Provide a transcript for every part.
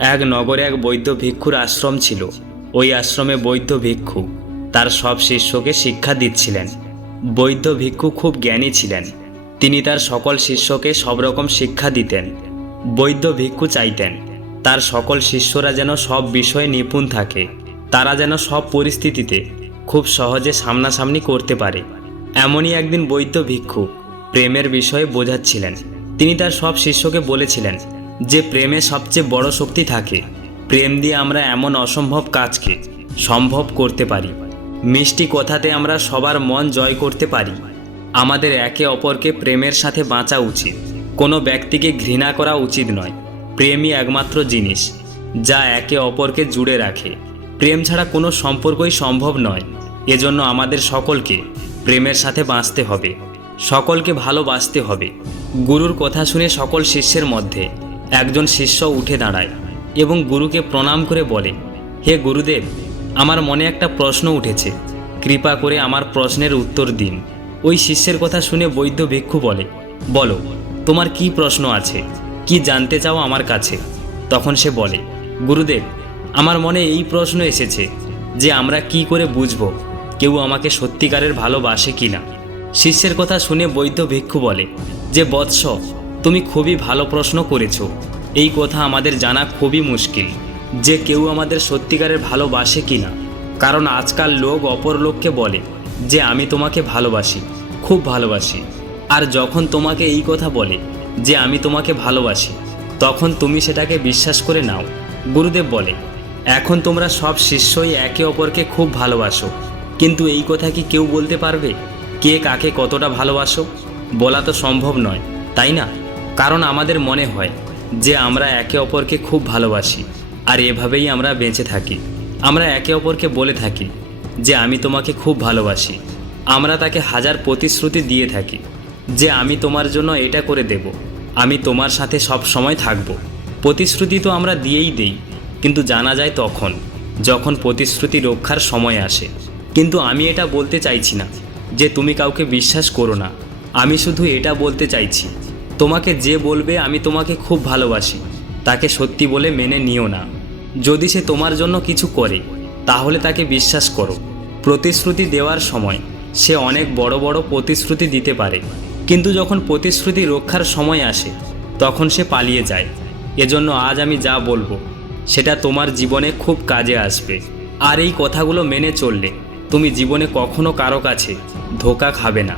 এক নগরে এক বৈদ্য ভিক্ষুর আশ্রম ছিল। ওই আশ্রমে বৈদ্য ভিক্ষু তার সব শিষ্যকে শিক্ষা দিচ্ছিলেন। বৈদ্য ভিক্ষু খুব জ্ঞানী ছিলেন। তিনি তার সকল শিষ্যকে সব রকম শিক্ষা দিতেন। বৈদ্য ভিক্ষু চাইতেন, তার সকল শিষ্যরা যেন সব বিষয়ে নিপুণ থাকে, তারা যেন সব পরিস্থিতিতে খুব সহজে সামনাসামনি করতে পারে। এমনই একদিন বৈদ্য ভিক্ষু প্রেমের বিষয়ে বোঝাচ্ছিলেন। তিনি তার সব শিষ্যকে বলেছিলেন যে প্রেমে সবচেয়ে বড় শক্তি থাকে। প্রেম দিয়ে আমরা এমন অসম্ভব কাজকে সম্ভব করতে পারি। মিষ্টি কথাতে আমরা সবার মন জয় করতে পারি। আমাদের একে অপরকে প্রেমের সাথে বাঁচা উচিত। কোনো ব্যক্তিকে ঘৃণা করা উচিত নয়। প্রেমই একমাত্র জিনিস, যা একে অপরকে জুড়ে রাখে। প্রেম ছাড়া কোনো সম্পর্কই সম্ভব নয়। এজন্য আমাদের সকলকে প্রেমের সাথে বাঁচতে হবে। সকলকে ভালোবাসতে হবে। গুরুর কথা শুনে সকল শিষ্যের মধ্যে একজন শিষ্য উঠে দাঁড়ায় এবং গুরুকে প্রণাম করে বলে, হে গুরুদেব, আমার মনে একটা প্রশ্ন উঠেছে। কৃপা করে আমার প্রশ্নের উত্তর দিন। ওই শিষ্যের কথা শুনে বৈদ্য ভিক্ষু বলে, বলো, তোমার কি প্রশ্ন আছে? কি জানতে চাও আমার কাছে? তখন সে বলে, গুরুদেব, আমার মনে এই প্রশ্ন এসেছে যে আমরা কি করে বুঝব কেউ আমাকে সত্যিকারের ভালোবাসে কি না শিষ্যের কথা শুনে বৈদ্য ভিক্ষু বলে, যে বৎস তুমি খুবই ভালো প্রশ্ন করেছ। এই কথা আমাদের জানা খুবই মুশকিল, যে কেউ আমাদের সত্যিকারের ভালোবাসে কি না কারণ আজকাল লোক অপর লোককে বলে যে, আমি তোমাকে ভালোবাসি, খুব ভালোবাসি। আর যখন তোমাকে এই কথা বলে যে, আমি তোমাকে ভালোবাসি, তখন তুমি সেটাকে বিশ্বাস করে নাও। গুরুদেব বলে, এখন তোমরা সব শিষ্যই একে অপরকে খুব ভালোবাসো। কিন্তু এই কথা কি কেউ বলতে পারবে? কে কাকে কতটা ভালোবাসো? বলা তো সম্ভব নয়, তাই না? কারণ আমাদের মনে হয় যে আমরা একে অপরকে খুব ভালোবাসি আর এভাবেই আমরা বেঁচে থাকি। আমরা একে অপরকে বলে থাকি যে আমি তোমাকে খুব ভালোবাসি। আমরা তাকে হাজার প্রতিশ্রুতি দিয়ে থাকি যে আমি তোমার জন্য এটা করে দেব। আমি তোমার সাথে সব সময় থাকব। প্রতিশ্রুতি তো আমরা দিয়েই দেই, কিন্তু জানা যায় তখন, যখন প্রতিশ্রুতি রক্ষার সময় আসে। কিন্তু আমি এটা বলতে চাইছি না যে তুমি কাউকে বিশ্বাস করো না। আমি শুধু এটা বলতে চাইছি তোমাকে যে বলবে, আমি তোমাকে খুব ভালোবাসি। তাকে সত্যি বলে মেনে নিও না। যদি সে তোমার জন্য কিছু করে, তাহলে তাকে বিশ্বাস করো। প্রতিশ্রুতি দেওয়ার সময় সে অনেক বড় বড় প্রতিশ্রুতি দিতে পারে। কিন্তু যখন প্রতিশ্রুতি রক্ষার সময় আসে, তখন সে পালিয়ে যায়। এজন্য আজ আমি যা বলব, সেটা তোমার জীবনে খুব কাজে আসবে। আর এই কথাগুলো মেনে চললে তুমি জীবনে কখনো কারও কাছে ধোকা খাবে না।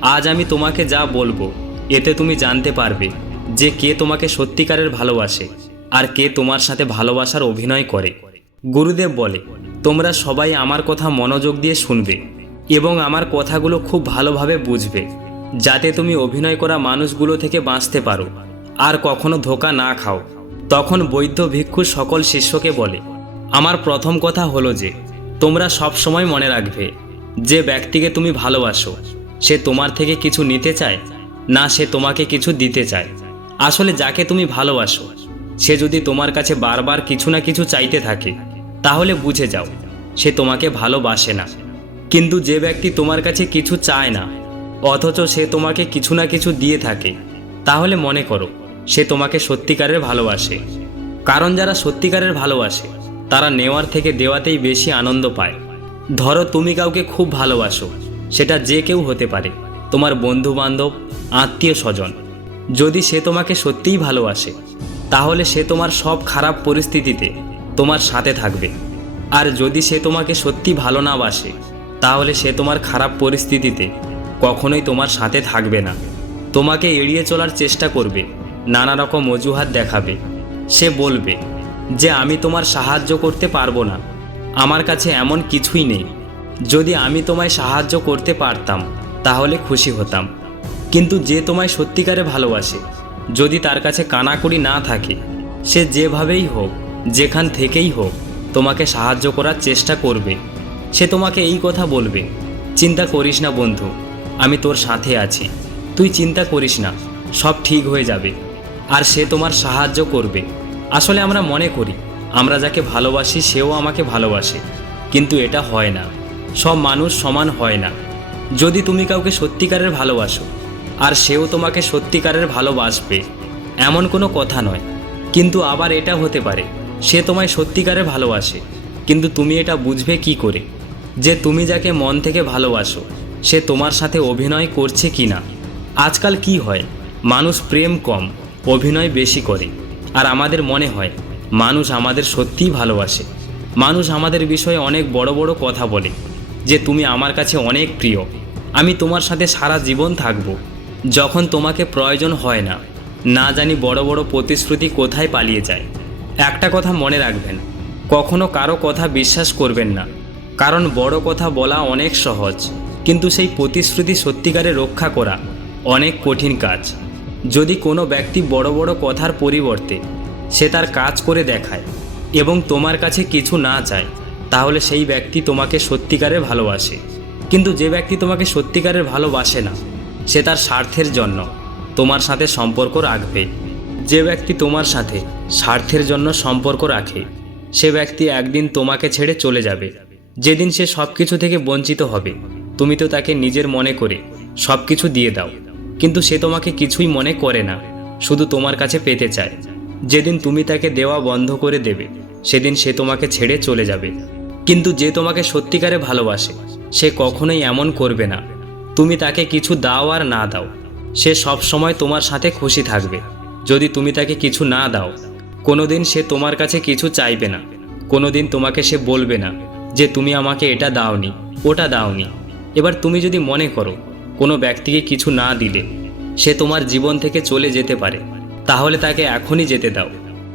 আজ আমি তোমাকে যা বলব এতে তুমি জানতে পারবে যে কে তোমাকে সত্যিকারের ভালোবাসে আর কে তোমার সাথে ভালোবাসার অভিনয় করে। গুরুদেব বলে, তোমরা সবাই আমার কথা মনোযোগ দিয়ে শুনবে এবং আমার কথাগুলো খুব ভালোভাবে বুঝবে, যাতে তুমি অভিনয় করা মানুষগুলো থেকে বাঁচতে পারো আর কখনো ধোকা না খাও। তখন বৈদ্য ভিক্ষু সকল শিষ্যকে বলে, আমার প্রথম কথা হলো যে, তোমরা সব সময় মনে রাখবে যে ব্যক্তিকে তুমি ভালোবাসো, সে তোমার থেকে কিছু নিতে চায় না সে তোমাকে কিছু দিতে চায়। আসলে যাকে তুমি ভালোবাসো, সে যদি তোমার কাছে বারবার কিছু না কিছু চাইতে থাকে, তাহলে বুঝে যাও, সে তোমাকে ভালোবাসে না। কিন্তু যে ব্যক্তি তোমার কাছে কিছু চায় না, অথচ সে তোমাকে কিছু না কিছু দিয়ে থাকে, তাহলে মনে করো, সে তোমাকে সত্যিকারের ভালোবাসে। কারণ যারা সত্যিকারের ভালোবাসে, তারা নেওয়ার থেকে দেওয়াতেই বেশি আনন্দ পায়। ধরো তুমি কাউকে খুব ভালোবাসো, সেটা যে কেউ হতে পারে। তোমার বন্ধু বান্ধব আত্মীয় স্বজন। যদি সে তোমাকে সত্যিই ভালোবাসে, তাহলে সে তোমার সব খারাপ পরিস্থিতিতে তোমার সাথে থাকবে। আর যদি সে তোমাকে সত্যি ভালো না বাসে, তাহলে সে তোমার খারাপ পরিস্থিতিতে কখনোই তোমার সাথে থাকবে না। তোমাকে এড়িয়ে চলার চেষ্টা করবে, নানা রকম অজুহাত দেখাবে। সে বলবে যে, আমি তোমার সাহায্য করতে পারব না। আমার কাছে এমন কিছুই নেই। যদি আমি তোমায় সাহায্য করতে পারতাম তাহলে খুশি হতাম। কিন্তু যে তোমায় সত্যিকারে ভালোবাসে, যদি তার কাছে কানাকড়ি না থাকে, সে যেভাবেই হোক, যেখান থেকেই হোক, তোমাকে সাহায্য করার চেষ্টা করবে। সে তোমাকে এই কথা বলবে, চিন্তা করিস না বন্ধু, আমি তোর সাথে আছি। তুই চিন্তা করিস না, সব ঠিক হয়ে যাবে। আর সে তোমার সাহায্য করবে। আসলে আমরা মনে করি, আমরা যাকে ভালোবাসি, সেও আমাকে ভালোবাসে। কিন্তু এটা হয় না। সব মানুষ সমান হয় না। যদি তুমি কাউকে সত্যিকারের ভালোবাসো, আর সেও তোমাকে সত্যিকারের ভালোবাসবে, এমন কোনো কথা নয়। কিন্তু আবার এটা হতে পারে, সে তোমায় সত্যিকারে ভালোবাসে, কিন্তু তুমি এটা বুঝবে কি করে? যে তুমি যাকে মন থেকে ভালোবাসো, সে তোমার সাথে অভিনয় করছে কি না? আজকাল কি হয়, মানুষ প্রেম কম, অভিনয় বেশি করে। আর আমাদের মনে হয়, মানুষ আমাদের সত্যিই ভালোবাসে। মানুষ আমাদের বিষয়ে অনেক বড় বড় কথা বলে। যে তুমি আমার কাছে অনেক প্রিয়। আমি তোমার সাথে সারা জীবন থাকব। যখন তোমাকে প্রয়োজন হয় না না জানি বড় বড় প্রতিশ্রুতি কোথায় পালিয়ে যায়। একটা কথা মনে রাখবেন, কখনো কারও কথা বিশ্বাস করবেন না। কারণ বড় কথা বলা অনেক সহজ, কিন্তু সেই প্রতিশ্রুতি সত্যিকারে রক্ষা করা অনেক কঠিন কাজ। যদি কোনো ব্যক্তি বড় বড় কথার পরিবর্তে সে তার কাজ করে দেখায় এবং তোমার কাছে কিছু না চায় তাহলে সেই ব্যক্তি তোমাকে সত্যিকারে ভালোবাসে। কিন্তু যে ব্যক্তি তোমাকে সত্যিকারের ভালোবাসে না, সে তার স্বার্থের জন্য তোমার সাথে সম্পর্ক রাখবে। যে ব্যক্তি তোমার সাথে স্বার্থের জন্য সম্পর্ক রাখে, সে ব্যক্তি একদিন তোমাকে ছেড়ে চলে যাবে। যেদিন সে সব কিছু থেকে বঞ্চিত হবে, তুমি তো তাকে নিজের মনে করে সব কিছু দিয়ে দাও। কিন্তু সে তোমাকে কিছুই মনে করে না, শুধু তোমার কাছে পেতে চায়। যেদিন তুমি তাকে দেওয়া বন্ধ করে দেবে, সেদিন সে তোমাকে ছেড়ে চলে যাবে। কিন্তু যে তোমাকে সত্যিকারে ভালোবাসে, সে কখনোই এমন করবে না। তুমি তাকে কিছু দাও আর না দাও। সে সব সময় তোমার সাথে খুশি থাকবে। যদি তুমি তাকে কিছু না দাও, কোনোদিন সে তোমার কাছে কিছু চাইবে না। কোনোদিন তোমাকে সে বলবে না যে, তুমি আমাকে এটা দাওনি, ওটা দাওনি। এবার তুমি যদি মনে করো, কোনো ব্যক্তিকে কিছু না দিলে, সে তোমার জীবন থেকে চলে যেতে পারে। তাহলে তাকে এখনই যেতে দাও।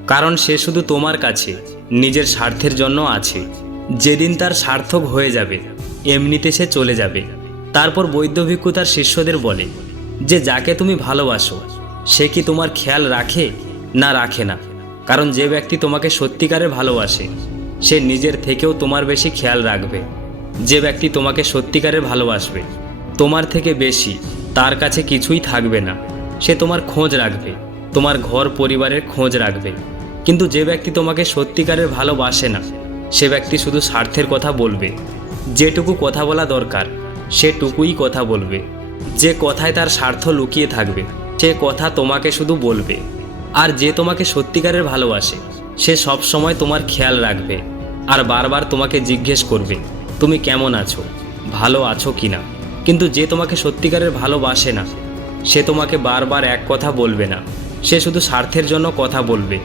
কারণ সে শুধু তোমার কাছে, নিজের স্বার্থের জন্য আছে। যেদিন তার সার্থক হয়ে যাবে, এমনিতে সে চলে যাবে। তারপর বৈদ্য ভিক্ষু তার শিষ্যদের বলে, যে যাকে তুমি ভালোবাসো, সে কি তোমার খেয়াল রাখে না রাখে না? কারণ যে ব্যক্তি তোমাকে সত্যিকারে ভালোবাসে, সে নিজের থেকেও তোমার বেশি খেয়াল রাখবে। যে ব্যক্তি তোমাকে সত্যিকারে ভালোবাসবে, তোমার থেকে বেশি তার কাছে কিছুই থাকবে না। সে তোমার খোঁজ রাখবে, তোমার ঘর পরিবারের খোঁজ রাখবে। কিন্তু যে ব্যক্তি তোমাকে সত্যিকারের ভালোবাসে না সে ব্যক্তি শুধু স্বার্থের কথা বলবে। যেটুকু কথা বলা দরকার, সেটুকুই কথা বলবে। যে কথায় তার স্বার্থ লুকিয়ে থাকবে, সে কথা তোমাকে শুধু বলবে। আর যে তোমাকে সত্যিকারের ভালোবাসে, সে সব সময় তোমার খেয়াল রাখবে। আর বারবার তোমাকে জিজ্ঞেস করবে, তুমি কেমন আছো? ভালো আছো কি না কিন্তু যে তোমাকে সত্যিকারের ভালোবাসে না, সে তোমাকে বারবার এক কথা বলবে না। সে শুধু স্বার্থের জন্য কথা বলবে,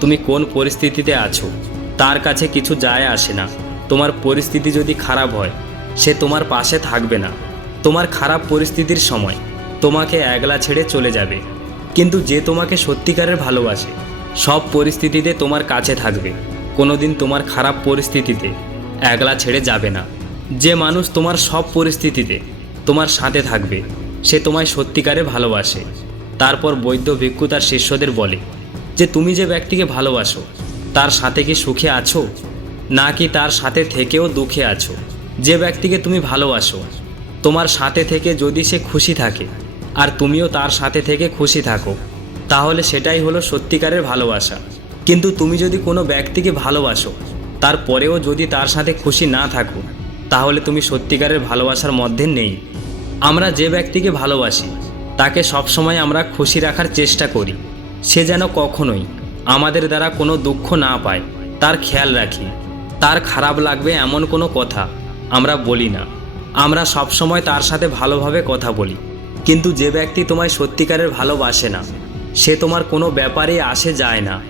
তুমি কোন পরিস্থিতিতে আছো? তার কাছে কিছু যায় আসে না। তোমার পরিস্থিতি যদি খারাপ হয়, সে তোমার পাশে থাকবে না। তোমার খারাপ পরিস্থিতির সময় তোমাকে একলা ছেড়ে চলে যাবে। কিন্তু যে তোমাকে সত্যিকারের ভালোবাসে, সব পরিস্থিতিতে তোমার কাছে থাকবে। কোনোদিন তোমার খারাপ পরিস্থিতিতে একলা ছেড়ে যাবে না। যে মানুষ তোমার সব পরিস্থিতিতে তোমার সাথে থাকবে, সে তোমায় সত্যিকারে ভালোবাসে। তারপর বৈদ্য ভিক্ষু তার শিষ্যদের বলে যে, তুমি যে ব্যক্তিকে ভালোবাসো তার সাথে কি সুখে আছো? নাকি তার সাথে থেকেও দুঃখে আছো? যে ব্যক্তিকে তুমি ভালোবাসো, তোমার সাথে থেকে যদি সে খুশি থাকে, আর তুমিও তার সাথে থেকে খুশি থাকো, তাহলে সেটাই হলো সত্যিকারের ভালোবাসা। কিন্তু তুমি যদি কোনো ব্যক্তিকে ভালোবাসো, তারপরেও যদি তার সাথে খুশি না থাকো, তাহলে তুমি সত্যিকারের ভালোবাসার মধ্যে নেই। আমরা যে ব্যক্তিকে ভালোবাসি, তাকে সবসময় আমরা খুশি রাখার চেষ্টা করি, সে যেন কখনোই আমাদের দ্বারা কোনো দুঃখ না পায়। তার খেয়াল রাখি। তার খারাপ লাগবে এমন কোনো কথা আমরা বলি না। আমরা সবসময় তার সাথে ভালোভাবে কথা বলি। কিন্তু যে ব্যক্তি তোমায় সত্যিকারের ভালোবাসে না, সে তোমার কোনো ব্যাপারে আসে যায় না।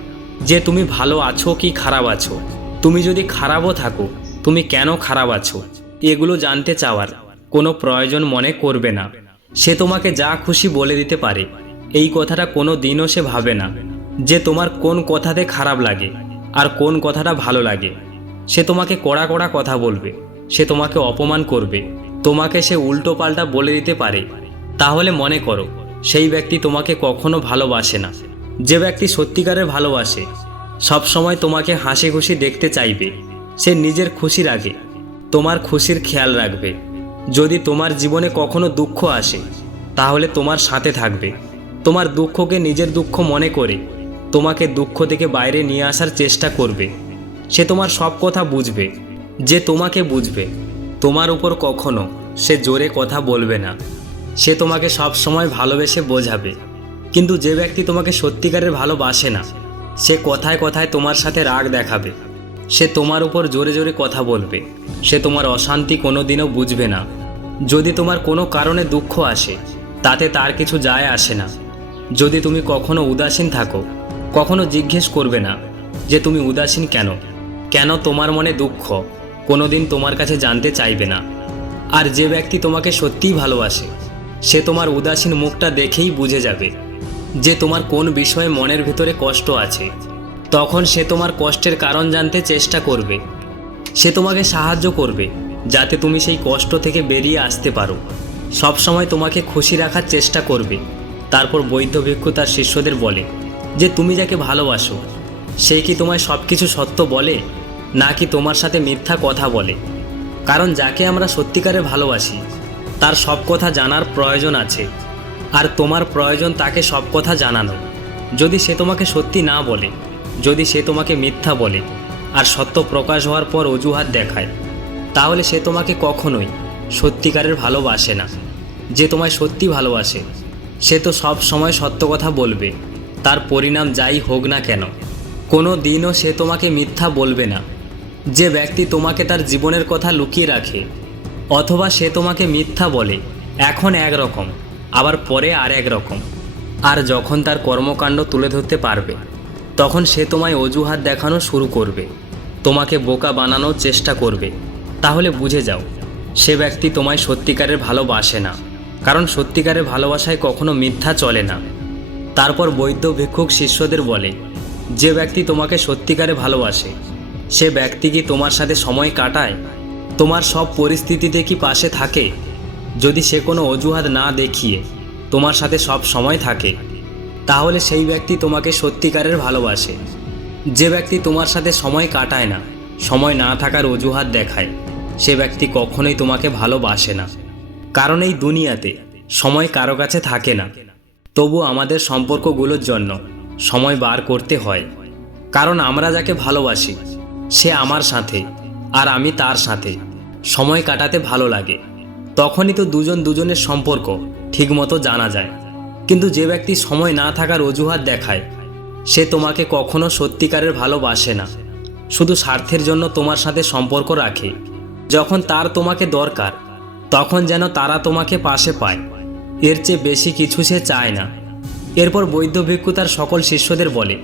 যে তুমি ভালো আছো কি খারাপ আছো? তুমি যদি খারাপও থাকো, তুমি কেন খারাপ আছো? এগুলো জানতে চাওয়ার কোনো প্রয়োজন মনে করবে না। সে তোমাকে যা খুশি বলে দিতে পারে। এই কথাটা কোনো দিনও সে ভাবে না। যে তোমার কোন কথাতে খারাপ লাগে আর কোন কথাটা ভালো লাগে। সে তোমাকে কড়া কড়া কথা বলবে, সে তোমাকে অপমান করবে, তোমাকে সে উল্টো পাল্টা বলে দিতে পারে। তাহলে মনে করো, সেই ব্যক্তি তোমাকে কখনো ভালোবাসে না। যে ব্যক্তি সত্যিকারের ভালোবাসে, সব সময় তোমাকে হাসি খুশি দেখতে চাইবে। সে নিজের খুশি রাখে, তোমার খুশির খেয়াল রাখবে। যদি তোমার জীবনে কখনো দুঃখ আসে, তাহলে তোমার সাথে থাকবে। তোমার দুঃখকে নিজের দুঃখ মনে করে তোমাকে দুঃখ থেকে বাইরে নিয়ে আসার চেষ্টা করবে। সে তোমার সব কথা বুঝবে, যে তোমাকে বুঝবে। তোমার উপর কখনো সে জোরে কথা বলবে না। সে তোমাকে সব সময় ভালোবেসে বোঝাবে। কিন্তু যে ব্যক্তি তোমাকে সত্যিকারের ভালোবাসে না, সে কথায় কথায় তোমার সাথে রাগ দেখাবে। সে তোমার উপর জোরে জোরে কথা বলবে। সে তোমার অশান্তি কোনো দিনও বুঝবে না। যদি তোমার কোনো কারণে দুঃখ আসে, তাতে তার কিছু যায় আসে না। যদি তুমি কখনো উদাসীন থাকো কখনো জিজ্ঞেস করবে না যে তুমি উদাসীন কেন? কেন তোমার মনে দুঃখ? কোনোদিন তোমার কাছে জানতে চাইবে না। আর যে ব্যক্তি তোমাকে সত্যিই ভালোবাসে, সে তোমার উদাসীন মুখটা দেখেই বুঝে যাবে যে তোমার কোন বিষয়ে মনের ভিতরে কষ্ট আছে। তখন সে তোমার কষ্টের কারণ জানতে চেষ্টা করবে। সে তোমাকে সাহায্য করবে যাতে তুমি সেই কষ্ট থেকে বেরিয়ে আসতে পারো। সবসময় তোমাকে খুশি রাখার চেষ্টা করবে, তারপর বৈধ ভিক্ষু তার শিষ্যদের বলে যে তুমি যাকে ভালোবাসো, সে কি তোমায় সব কিছু সত্য বলে, নাকি তোমার সাথে মিথ্যা কথা বলে? কারণ যাকে আমরা সত্যিকারে ভালোবাসি, তার সব কথা জানার প্রয়োজন আছে, আর তোমার প্রয়োজন তাকে সব কথা জানানো। যদি সে তোমাকে সত্যি না বলে, যদি সে তোমাকে মিথ্যা বলে, আর সত্য প্রকাশ হওয়ার পর অজুহাত দেখায়, তাহলে সে তোমাকে কখনোই সত্যিকারের ভালোবাসে না। যে তোমায় সত্যি ভালোবাসে, সে তো সব সময় সত্য কথা বলবে। তার পরিণাম যাই হোক না কেন, কোনো দিনও সে তোমাকে মিথ্যা বলবে না। যে ব্যক্তি তোমাকে তার জীবনের কথা লুকিয়ে রাখে, অথবা সে তোমাকে মিথ্যা বলে, এখন এক রকম, আবার পরে আর এক রকম। আর যখন তার কর্মকাণ্ড তুলে ধরতে পারবে, তখন সে তোমায় অজুহাত দেখানো শুরু করবে, তোমাকে বোকা বানানোর চেষ্টা করবে। তাহলে বুঝে যাও, সে ব্যক্তি তোমায় সত্যিকারের ভালোবাসে না, কারণ সত্যিকারের ভালোবাসায় কখনো মিথ্যা চলে না। তারপর বৈদ্য ভিক্ষুক শিষ্যদের বলে, যে ব্যক্তি তোমাকে সত্যিকারে ভালোবাসে, সে ব্যক্তি কি তোমার সাথে সময় কাটায়? তোমার সব পরিস্থিতিতে কি পাশে থাকে? যদি সে কোনো অজুহাত না দেখিয়ে তোমার সাথে সব সময় থাকে, তাহলে সেই ব্যক্তি তোমাকে সত্যিকারের ভালোবাসে। যে ব্যক্তি তোমার সাথে সময় কাটায় না, সময় না থাকার অজুহাত দেখায়, সে ব্যক্তি কখনোই তোমাকে ভালোবাসে না। কারণ এই দুনিয়াতে সময় কারও কাছে থাকে না। তবু আমাদের সম্পর্কগুলোর জন্য সময় বার করতে হয়। কারণ আমরা যাকে ভালোবাসি, সে আমার সাথে আর আমি তার সাথে সময় কাটাতে ভালো লাগে। তখনই তো দুজন দুজনের সম্পর্ক ঠিকমতো জানা যায়। কিন্তু যে ব্যক্তি সময় না থাকার অজুহাত দেখায়, সে তোমাকে কখনো সত্যিকারের ভালোবাসে না। শুধু স্বার্থের জন্য তোমার সাথে সম্পর্ক রাখে। যখন তার তোমাকে দরকার, তখন যেন তারা তোমাকে পাশে পায়। এর চেয়ে বেশি কিছু সে চায় না। এরপর বৈদ্য ভিক্ষু তার সকল শিষ্যদের বলে,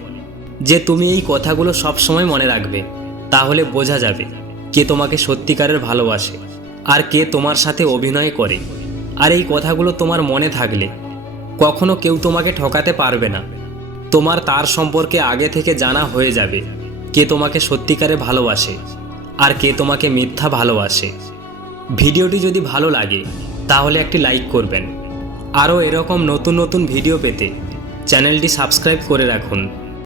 যে তুমি এই কথাগুলো সবসময় মনে রাখবে, তাহলে বোঝা যাবে কে তোমাকে সত্যিকারের ভালোবাসে আর কে তোমার সাথে অভিনয় করে। আর এই কথাগুলো তোমার মনে থাকলে কখনো কেউ তোমাকে ঠকাতে পারবে না। তোমার তার সম্পর্কে আগে থেকে জানা হয়ে যাবে কে তোমাকে সত্যিকারে ভালোবাসে আর কে তোমাকে মিথ্যা ভালোবাসে। ভিডিওটি যদি ভালো লাগে, তাহলে একটি লাইক করবেন। আরও এরকম নতুন নতুন ভিডিও পেতে চ্যানেলটি সাবস্ক্রাইব করে রাখুন।